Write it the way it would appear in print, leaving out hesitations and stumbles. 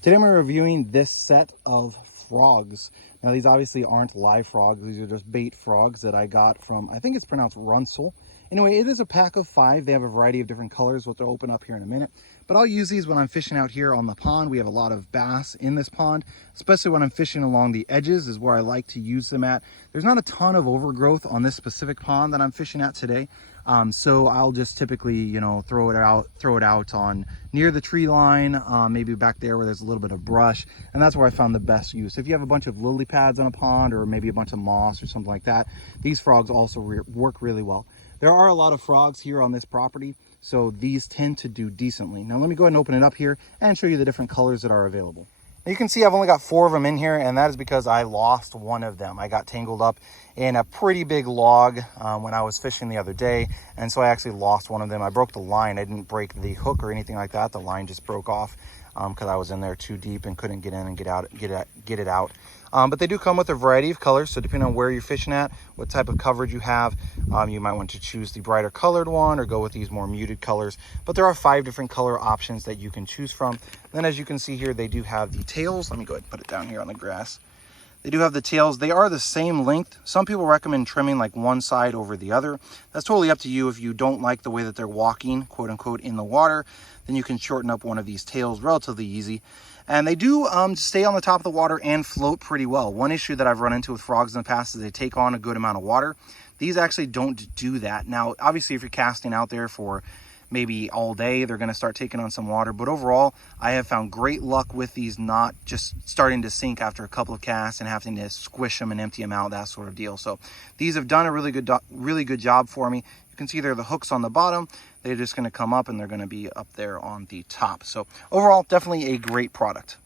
Today I'm reviewing this set of frogs. Now these obviously aren't live frogs, these are just bait frogs that I got from, I think it's pronounced Runcl. Anyway, it is a pack of 5. They have a variety of different colors, which I'll open up here in a minute. But I'll use these when I'm fishing out here on the pond. We have a lot of bass in this pond, especially when I'm fishing along the edges is where I like to use them at. There's not a ton of overgrowth on this specific pond that I'm fishing at today. So I'll just typically, throw it out on near the tree line, maybe back there where there's a little bit of brush. And that's where I found the best use. If you have a bunch of lily pads on a pond or maybe a bunch of moss or something like that, these frogs also work really well. There are a lot of frogs here on this property, so these tend to do decently. Now let me go ahead and open it up here and show you the different colors that are available. You can see I've only got 4 of them in here, and that is because I lost one of them. I got tangled up in a pretty big log when I was fishing the other day, and so I actually lost one of them. I broke the line. I didn't break the hook or anything like that. The line just broke off because I was in there too deep and couldn't get in and get it out. But they do come with a variety of colors, so depending on where you're fishing at, what type of coverage you have, you might want to choose the brighter colored one or go with these more muted colors. But there are 5 different color options that you can choose from. Then as you can see here, they do have the tails. Let me go ahead and put it down here on the grass. They do have the tails. They are the same length. Some people recommend trimming like one side over the other. That's totally up to you. If you don't like the way that they're walking, quote unquote, in the water, then you can shorten up one of these tails relatively easy. And they do stay on the top of the water and float pretty well. One issue that I've run into with frogs in the past is they take on a good amount of water. These actually don't do that. Now, obviously, if you're casting out there for maybe all day, they're going to start taking on some water. But overall, I have found great luck with these not just starting to sink after a couple of casts and having to squish them and empty them out, that sort of deal. So these have done a really good job for me. You can see there are the hooks on the bottom. They're just going to come up and they're going to be up there on the top. So overall, definitely a great product.